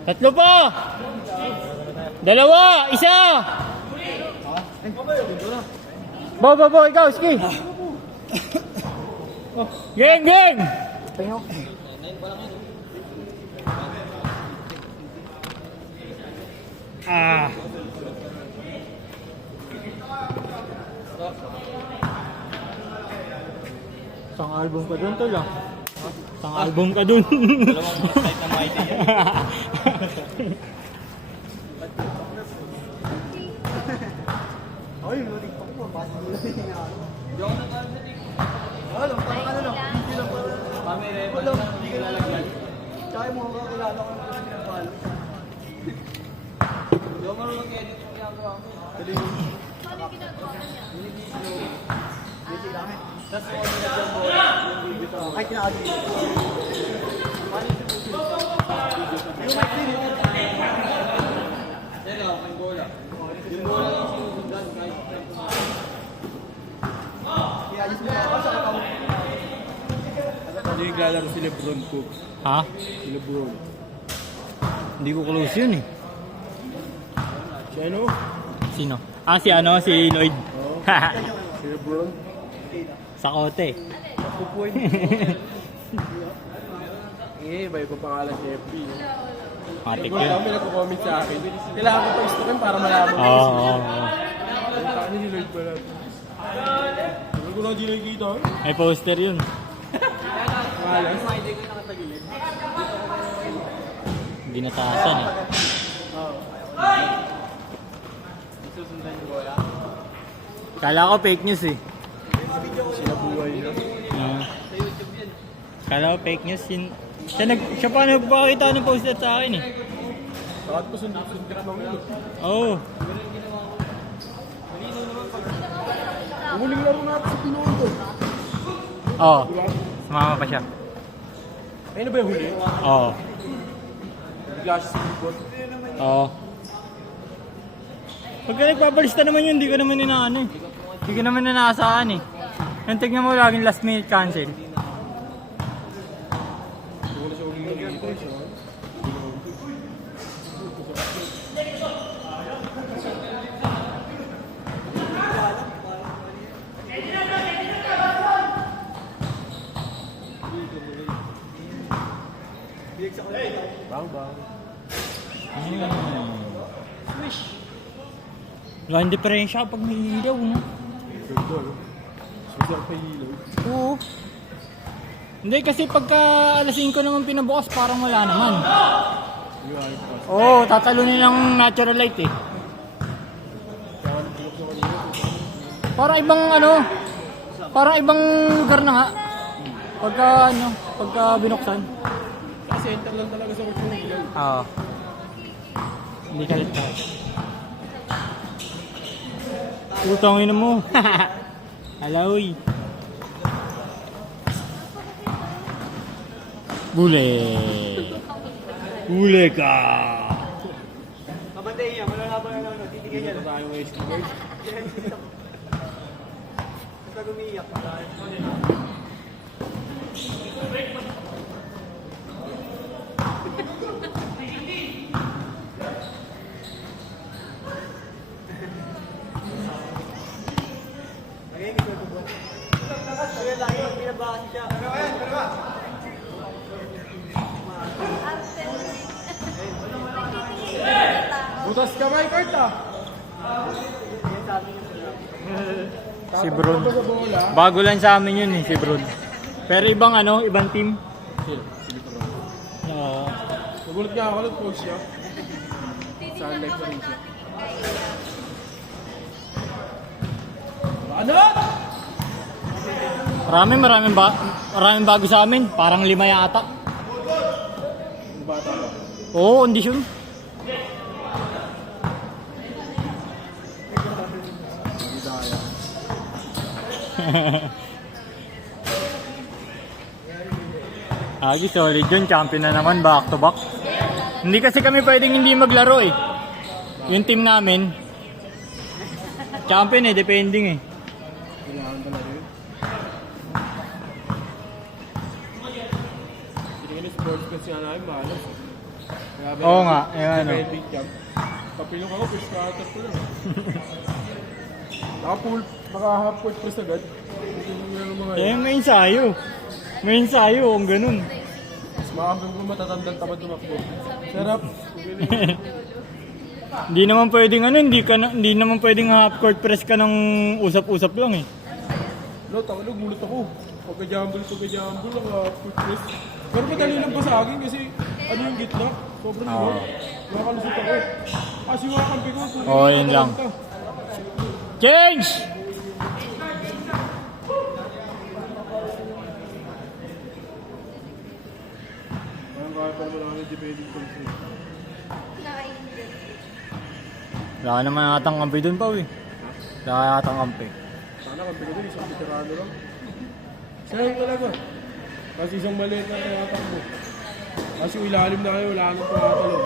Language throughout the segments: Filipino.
Tatlo pa! Dalawa! Isa! Bo, ikaw, sige! Geng, geng! Ah. Isang album ka dun, tol, ah. Isang album ka dun. Dalawang type ng mighty yan. Ay, loading pa po. Basta loading na ako. Hindi ako nag-almatik. Ano, parang ano lang. Hindi lang para. Pamere, Wala, hindi ka lalagyan. Tsaka yung mga kakilala ko na pinapalo. Hindi ako marunong edit yung ginagawa ko. Pwede yung... Paano yung ginagawa niya? Hindi lang. Tapos kung ano na dyan bola, yung video ko. Ay, kinakali. Paano yung susunod? Yung mic din. Yan o, may bola. Yung bola lang sinusundan kahit sa tempo. Kaya ayos mo na ako sa katawa. Hindi naglalaro si Lebron Cook. Ha? Si Lebron. Hindi ko close yun, eh. Si ano? Sino? Ah, si ano? Si Lloyd. Si Lebron. Sa kote. Pupuin. Iba yung pangalan ni FB. Matik Kung yun. kami nagko-comment sa akin, kailangan ko pa istokin para malaman ko. Oo. Ang takan ni Lloyd pala. Ano ko lang di nakikita? May poster yun. Malas. Ginatasan, eh. Susundan yung bola. Kala ko fake news, eh. Sila buhay na. Sa YouTube yun. Kala ko fake news. Siya pa nagpakita ng poster sa akin, eh. Bakit po sundin ka naman yun? Oo. Huling laro natin sa Pinondo. Oo. Sumama pa siya. Ayun na ba yung huli? Oo. Bigla siya sa likod. Oo. Pagka nagpapalista naman yun, hindi ko naman inaano, eh. Hindi ko naman inaasahan, eh. Yung tignan mo laging last minute cancel. Hindi ko na siya huling nakikita siya. Bang. Wala diferensya pag may ilaw, no? Ganda, no? Susar pa ilaw. Oo. Hindi, kasi pagka alas 5 naman pinabukas, parang wala naman. Yung ayos pa. Oo, tatalunin ng natural light, eh. Kaya nagpulok sa kanina. Parang ibang parang ibang lugar na nga. Pagka binuksan. Kasi center lang talaga sa kurso ng ilaw. Oo. Hindi ka rin utangin mo. Alawi. Huli ka. Kabantayin niya, malalaban na lang. Titigyan niya. Ito tayo ng Western. Basta gumiiyak. Butas kamay, Kurt, ah! Si Bron. Tapos sa bola. Bago lang sa amin yun, eh, si Bron. Pero ibang ibang team. Oo. Nagulat nga ako ng post niya. Saan live pa rin siya. Ano? Maraming bago sa amin. Parang 5 yata. Yung bata ba? Oo, kondisyon. Hindi kaya. Agi, solid yun. Champion na naman, back to back. Hindi kasi kami pwedeng hindi maglaro, eh. Yung team namin. Champion, eh. Depending, eh. Kailangan talaga yun. Hindi ka na sports kasi namin malas. Oo nga, yung ano. Heavy jump. Papilok ako, push cutter ko lang. Naka half court press agad. Eh, may ensayo. May ensayo kung ganun. Mas makakang ko matatandang tamad tumakbo. Sarap. Hindi naman pwedeng ano, hindi naman pwedeng half court press ka ng usap-usap lang eh. No, takalog, mulat ako. Pagka-jumble, naka foot press. Pero madali lang pa sa akin kasi ano yung gitna? Sobrang low. Nakakalusot ako. Kasi yung kampi ko. Oo, yun lang. Change! Parang kaya pa naman ako depending control. Wala ka naman atang kampi dun pa eh. Wala ka atang kampi. Sana kampi ko dun, isang veterano lang. Sayang talaga. Kasi isang maliit na tinatakbo. Kasi ilalim na kayo, wala nang pangatalo.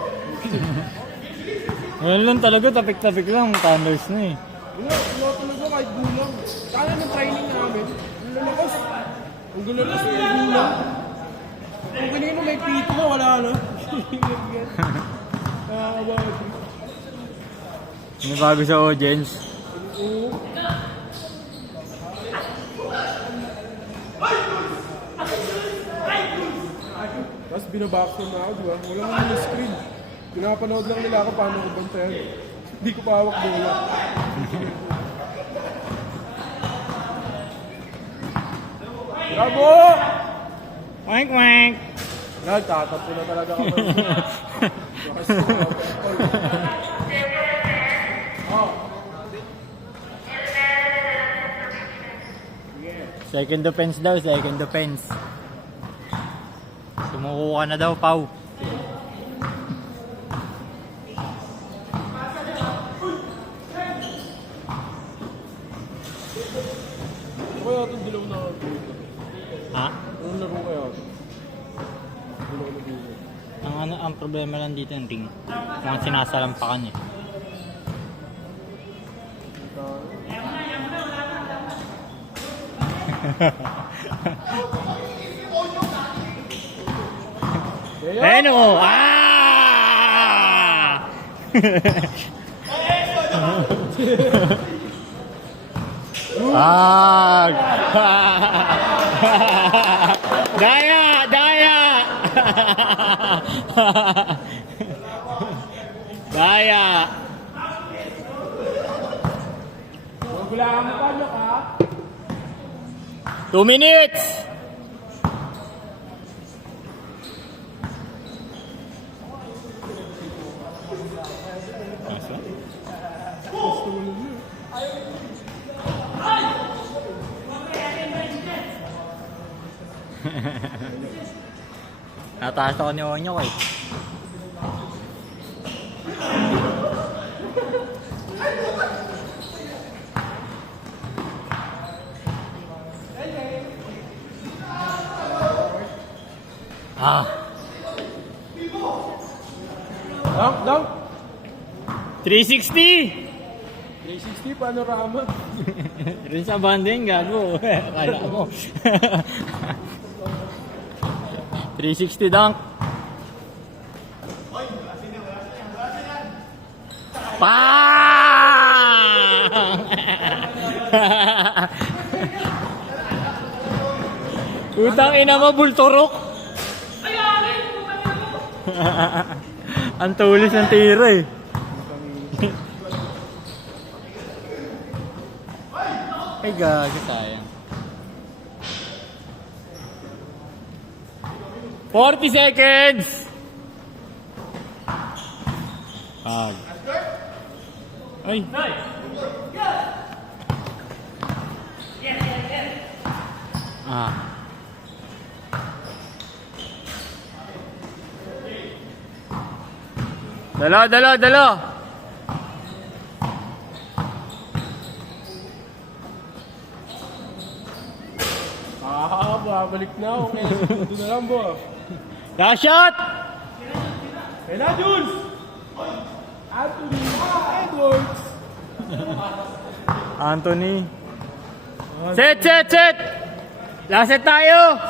Ngayon lang talaga, tapik-tapik lang. Thunders na eh. Wala talaga kahit gulang. Sana ng training namin, ang lalakas. Ang lalakas na yung gulang. Kung kanina may pito na, wala na. Nakakabawad. May bago sa audience. Oo. Tapos binabackstone na ako, di ba? Walang mga screen. Pinapanood lang nila ako paano ko bantayan. Hindi ko pa hawak bola. Bravo! Wank wank! Nagtatapo na talaga ako. Second defense daw, second defense. Sumuko ka na daw, Pau. Kaya itong dilaw na Ha? anong laro kaya ito? Dilaw na dilaw. Ang problema lang dito yung ring. Kung sinasalampakan niya. Ayan o! Ah! Ah! Daya! Daya! Daya! Magulaan mo pa niyo ka? 2 minutes! Nataas ako ni Onyok eh. Ah, Dunk! 360! 360 panorama. Rin sa banding, gago. Akala mo. 360 dunk. Pang! Utang ina mo, bulturok. Ang tulis ng tira eh. Ay gago, sayang. 40 seconds! Pag. Ay! Ah. Dala! Babalik na ako. Ito na lang bo. Last shot! Kaya Jules! Anthony Edwards! Anthony. Set! Last set tayo!